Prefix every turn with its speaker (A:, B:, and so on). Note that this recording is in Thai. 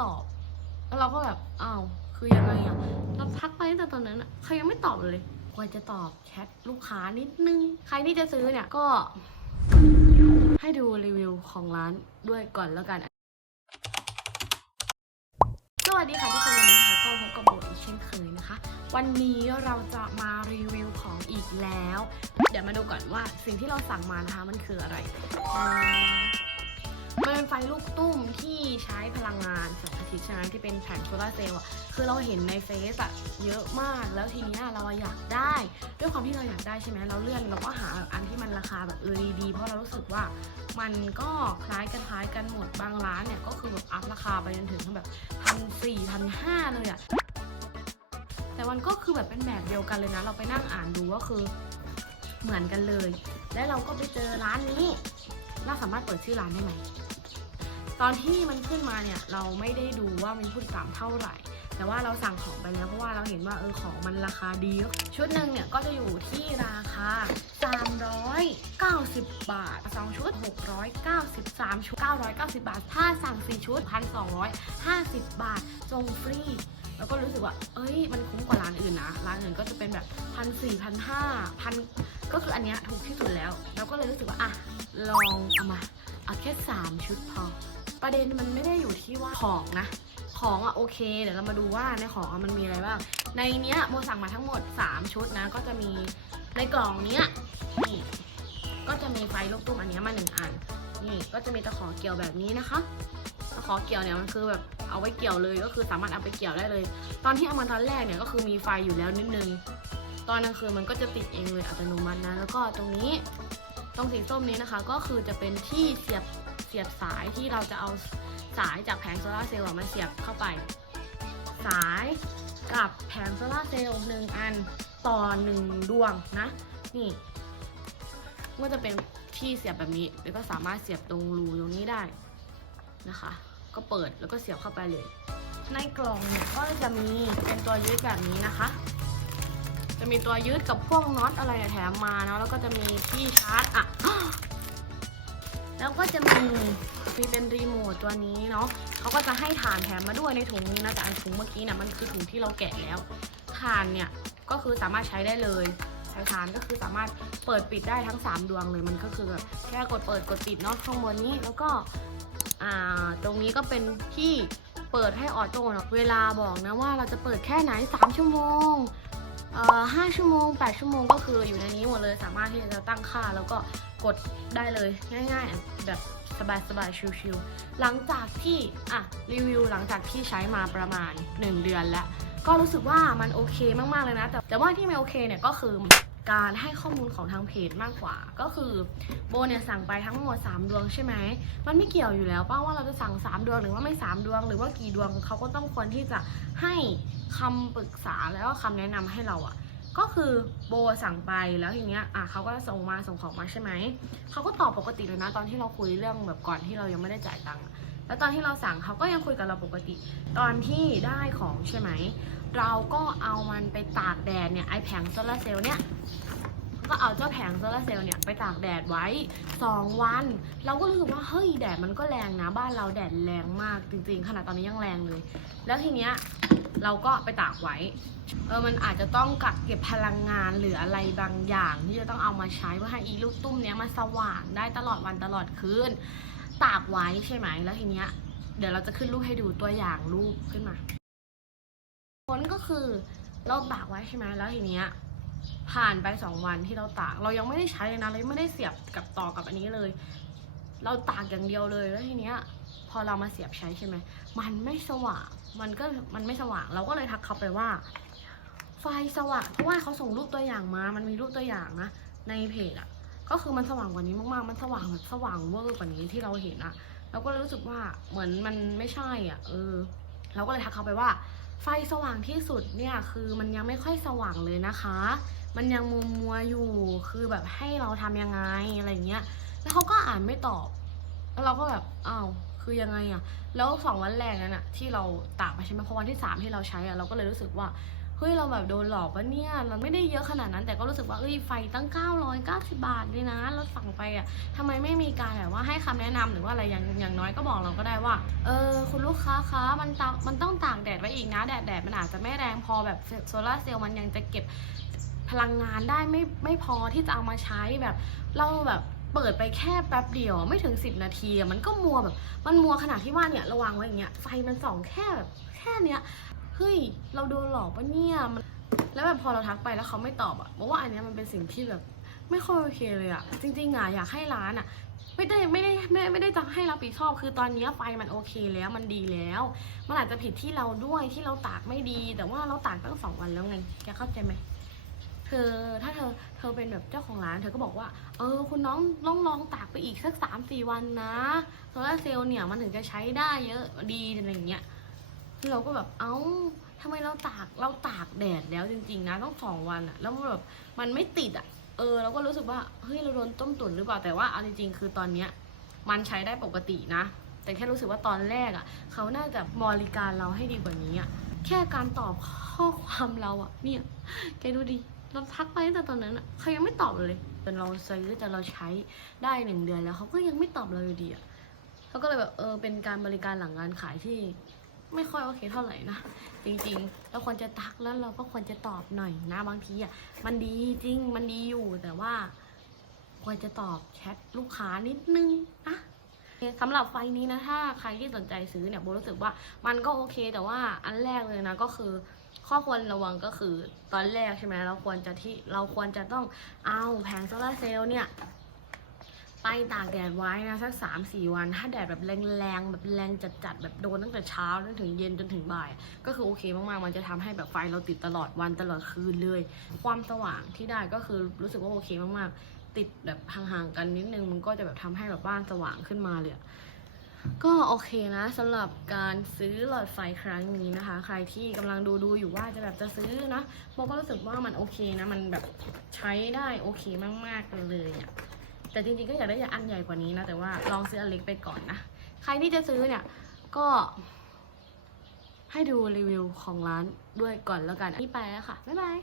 A: ตอบ แล้วเราก็แบบ อ้าว คือยังไงอะเราทักไปตั้งแต่ตอนนั้นอะเขายังไม่ตอบเลยควรจะตอบแชทลูกค้านิดนึง ใครที่จะซื้อเนี่ยก็ ให้ดูรีวิวของร้านด้วยก่อนแล้วกัน สวัสดีค่ะทุกคนวันนี้นะคะก็พบกับโบอีกเช่นเคยนะคะ วันนี้เราจะมารีวิวของอีกแล้ว เดี๋ยวมาดูก่อนว่าสิ่งที่เราสั่งมานะคะมันคืออะไรอ่า มันเป็นไฟลูกตุ้มที่ใช้พลังงานแสงอาทิตย์ใช่ไหมที่เป็นแผงโซลาร์เซลล์อะคือเราเห็นในเฟซอะเยอะมากแล้วทีเนี้ยเราอยากได้ ด้วยความที่เราอยากได้ใช่ไหมเราเลื่อนเราก็หาแบบอันที่มันราคาแบบเออดีๆเพราะเรารู้สึกว่ามันก็คล้ายกันคล้ายกันหมดบางร้านเนี่ยก็คือแบบอัพราคาไปจนถึงแบบพันสี่พันห้าเลยอะแต่มันก็คือแบบเป็นแบบเดียวกันเลยนะ เราไปนั่งอ่านดูก็คือเหมือนกันเลย และเราก็ไปเจอร้านนี้ เราสามารถเปิดชื่อร้านได้ไหม ตอนที่มันขึ้นมาเนี่ยเราไม่ได้ดูว่ามีผู้ติดตามเท่าไหร่ แต่ว่าเราสั่งของไปแล้วเพราะว่าเราเห็นว่าเออของมันราคาดีชุดหนึ่งเนี่ยก็จะอยู่ที่ราคา 390 บาท 2 ชุด 693ชุด 990 บาท ถ้าสั่ง 4 ชุด 1,250 บาทส่งฟรีแล้วก็รู้สึกว่า เอ้ย มันคุ้มกว่าร้านอื่นนะ ร้านอื่นก็จะเป็นแบบพันสี่พันห้าพันก็คืออันเนี้ยถูกที่สุดแล้ว แล้วก็เลยรู้สึกว่า อะ ลองเอามา เอาแค่3ชุดพอ ประเด็นมันไม่ได้อยู่ที่ว่าของนะ ของอะโอเค เดี๋ยวเรามาดูว่าในของอะมันมีอะไรบ้าง ในเนี้ยโมสั่งมาทั้งหมด 3 ชุดนะ ก็จะมีในกล่องเนี้ยนี่ก็จะมีไฟลูกตุ้มอันเนี้ยมาหนึ่งอัน นี่ก็จะมีตะขอเกี่ยวแบบนี้นะคะ ตะขอเกี่ยวเนี่ยมันคือแบบเอาไว้เกี่ยวเลย ก็คือสามารถเอาไปเกี่ยวได้เลย ตอนที่เอามาตอนแรกเนี่ยก็คือมีไฟอยู่แล้วนิดนึง ตอนกลางคืนมันก็จะติดเองเลยอัตโนมัตินะ แล้วก็ตรงนี้ตรงสีส้มนี้นะคะ ก็คือจะเป็นที่เสียบ เสียบสายที่เราจะเอาสายจากแผงโซลาเซลล์มาเสียบเข้าไป สายกับแผงโซลาเซลล์หนึ่งอันต่อหนึ่งดวงนะ นี่ก็จะเป็นที่เสียบแบบนี้ แล้วก็สามารถเสียบตรงรูตรงนี้ได้นะคะ ก็เปิดแล้วก็เสียบเข้าไปเลย ในกล่องเนี่ยก็จะมีเป็นตัวยึดแบบนี้นะคะ จะมีตัวยึดกับพวกน็อตอะไรแถมมาเนาะแล้วก็จะมีที่ชาร์จอะ แล้วก็จะมีมีเป็นรีโมทตัวนี้เนาะเขาก็จะให้ฐานแถมมาด้วยในถุงนี้นะแต่อันถุงเมื่อกี้เนี่ยมันคือถุงที่เราแกะแล้วฐานเนี่ยก็คือสามารถใช้ได้เลยใช้ฐานก็คือสามารถเปิดปิดได้ทั้ง 3 ดวงเลยมันก็คือแบบแค่กดเปิดกดปิดเนาะข้างบนนี้แล้วก็ตรงนี้ก็เป็นที่เปิดให้ออโต้เนาะเวลาบอกนะว่าเราจะเปิดแค่ไหน 3 ชั่วโมง ห้าชั่วโมง8ชั่วโมงก็คืออยู่ในนี้หมดเลยสามารถที่จะตั้งค่าแล้วก็กดได้เลยง่าย ๆ แบบสบายๆชิวๆหลังจากที่อะรีวิวหลังจากที่ใช้มาประมาณ 1 เดือนแล้ว ก็รู้สึกว่ามันโอเคมากๆเลยนะ แต่แต่ว่าที่ไม่โอเคเนี่ยก็คือ การให้ข้อมูลของทางเพจมากกว่า ก็คือโบเนี่ยสั่งไปทั้งหมด 3 ดวงใช่ไหม มันไม่เกี่ยวอยู่แล้วป้าว่าเราจะสั่ง 3 ดวงหรือว่าไม่ 3 ดวง หรือว่ากี่ดวงเขาก็ต้องควรที่จะให้คำปรึกษาแล้วก็คำแนะนำให้เราอะก็คือโบสั่งไปแล้วทีเนี้ยอะเขาก็ส่งมาส่งของมาใช่ไหมเขาก็ตอบปกติเลยนะตอนที่เราคุยเรื่องแบบก่อนที่เรายังไม่ได้จ่ายตังค์ แล้วตอนที่เราสั่งเขาก็ยังคุยกับเราปกติ ตอนที่ได้ของใช่ไหม เราก็เอามันไปตากแดดเนี่ยไอแผงโซลาร์เซลล์เนี่ยก็เอาเจ้าแผงโซลาร์เซลล์เนี่ยไปตากแดดไว้ 2 วัน เราก็รู้สึกว่าเฮ้ยแดดมันก็แรงนะบ้านเราแดดแรงมากจริงๆขนาดตอนนี้ยังแรงเลย แล้วทีเนี้ยเราก็ไปตากไว้เออมันอาจจะต้องกักเก็บพลังงานหรืออะไรบางอย่าง ที่จะต้องเอามาใช้เพื่อให้อีลูกตุ้มเนี้ยมันสว่างได้ตลอดวันตลอดคืน ตากไว้ใช่ไหมแล้วทีเนี้ย เดี๋ยวเราจะขึ้นรูปให้ดูตัวอย่างรูปขึ้นมา ผลก็คือเราตากไว้ใช่ไหมแล้วทีเนี้ย ผ่านไปสองวันที่เราตาก เรายังไม่ได้ใช้เลยนะเรายังไม่ได้เสียบกับต่อกับอันนี้เลย เราตากอย่างเดียวเลยแล้วทีเนี้ย พอเรามาเสียบใช้ใช่ไหมมันไม่สว่างมันก็มันไม่สว่างเราก็เลยทักเขาไปว่า ไฟสว่างเพราะว่าเขาส่งรูปตัวอย่างมา มันมีรูปตัวอย่างนะในเพจอะ ก็คือมันสว่างกว่านี้มากๆ มันสว่างแบบสว่างเวอร์กว่านี้ที่เราเห็นอะเราก็เลยรู้สึกว่าเหมือนมันไม่ใช่อะเออ เราก็เลยทักเขาไปว่า ไฟสว่างที่สุดเนี่ยคือมันยังไม่ค่อยสว่างเลยนะคะ มันยังมัวมัวอยู่คือแบบให้เราทำยังไงอะไรเงี้ย แล้วเขาก็อ่านไม่ตอบ แล้วเราก็แบบอ้าวคือยังไงอะแล้วสองวันแรกนั้นอะที่เราตากไปใช่ไหมพอวันที่สามที่เราใช้อะเราก็เลยรู้สึกว่า เฮ้ยเราแบบโดนหลอกปะเนี่ยมันไม่ได้เยอะขนาดนั้นแต่ก็รู้สึกว่าเอ้ยไฟตั้ง 990 บาทเลยนะเราสั่งไปอะทำไมไม่มีการแบบว่าให้คำแนะนำหรือว่าอะไรอย่างอย่างน้อยก็บอกเราก็ได้ว่าเออคุณลูกค้าคะมันตมันต้องตากแดดไว้อีกนะแดดแดดมันอาจจะไม่แรงพอแบบโซลาร์เซลล์มันยังจะเก็บพลังงานได้ไม่ไม่พอที่จะเอามาใช้แบบเราแบบเปิดไปแค่แป๊บเดียวไม่ถึง 10 นาทีมันก็มัวแบบมันมัวขนาดที่ว่าเนี่ยระวังไว้อย่างเงี้ยไฟมันส่องแค่แบบแค่เนี้ย เฮ้ย เราโดนหลอกปะเนี่ยมันแล้วแบบพอเราทักไปแล้วเขาไม่ตอบอะบอกว่าอันเนี้ยมันเป็นสิ่งที่แบบไม่ค่อยโอเคเลยอะจริงๆอะอยากให้ร้านอะไม่ได้ไม่ได้ไม่ไม่ได้จะให้รับผิดชอบคือตอนเนี้ยไฟมันโอเคแล้วมันดีแล้ว มันอาจจะผิดที่เราด้วยที่เราตากไม่ดี แต่ว่าเราตากตั้งสองวันแล้วไงแกเข้าใจไหมเธอถ้าเธอเธอเป็นแบบเจ้าของร้าน เธอก็บอกว่า เออ คุณน้องลองลองตากไปอีกสักสามสี่วันนะโซลาร์เซลล์เนี่ยมันถึงจะใช้ได้เยอะดีอะไรอย่างเงี้ย เราก็แบบเอ้าทำไมเราตากเราตากแดดแล้วจริง ๆ นะต้องสองวันอะแล้วมันแบบมันไม่ติดอะเออเราก็รู้สึกว่าเฮ้ยเราโดนต้มตุ๋นหรือเปล่าแต่ว่าเอาจริงๆคือตอนเนี้ยมันใช้ได้ปกตินะ แต่แค่รู้สึกว่าตอนแรกอะเขาน่าจะบริการเราให้ดีกว่านี้อะแค่การตอบข้อความเราอะเนี่ยแกดูดิเราทักไปตั้งแต่ตอนนั้นอะเขายังไม่ตอบเลยแต่เราซื้อแต่เราใช้ได้หนึ่งเดือนแล้วเขาก็ยังไม่ตอบเราอยู่ดีอะเขาก็เลยแบบเออเป็นการบริการหลังงานขายที่ ไม่ค่อยโอเคเท่าไหร่นะ จริงๆ เราควรจะทักแล้วเราก็ควรจะตอบหน่อยนะ บางทีอะมันดีจริงมันดีอยู่แต่ว่า ควรจะตอบแชทลูกค้านิดนึงนะสำหรับไฟนี้นะถ้าใครที่สนใจซื้อเนี่ยโบรู้สึกว่ามันก็โอเค แต่ว่าอันแรกเลยนะก็คือ ข้อควรระวังก็คือตอนแรกใช่ไหมเราควรจะที่เราควรจะต้องเอาแผงโซลาเซลล์เนี่ย ไปตากแดดไว้นะสักสามสี่วัน ถ้าแดดแบบแรงๆแบบแรงจัดๆแบบโดนตั้งแต่เช้าจนถึงเย็นจนถึงบ่าย ก็คือโอเคมากๆ มันจะทำให้แบบไฟเราติดตลอดวันตลอดคืนเลย ความสว่างที่ได้ก็คือรู้สึกว่าโอเคมากๆ ติดแบบห่างๆกันนิดนึงมันก็จะแบบทำให้แบบบ้านสว่างขึ้นมาเลยก็โอเคนะสำหรับการซื้อหลอดไฟครั้งนี้นะคะ ใครที่กำลังดูดูๆอยู่ว่าจะแบบจะซื้อนะโบก็รู้สึกว่ามันโอเคนะ มันแบบใช้ได้โอเคมากๆเลยอะ แต่จริงๆก็อยากได้อันใหญ่กว่านี้นะ แต่ว่าลองซื้ออันเล็กไปก่อนนะ ใครที่จะซื้อเนี่ย ก็ให้ดูรีวิวของร้านด้วยก่อนแล้วกันนี่ไปแล้วค่ะ บ๊ายบาย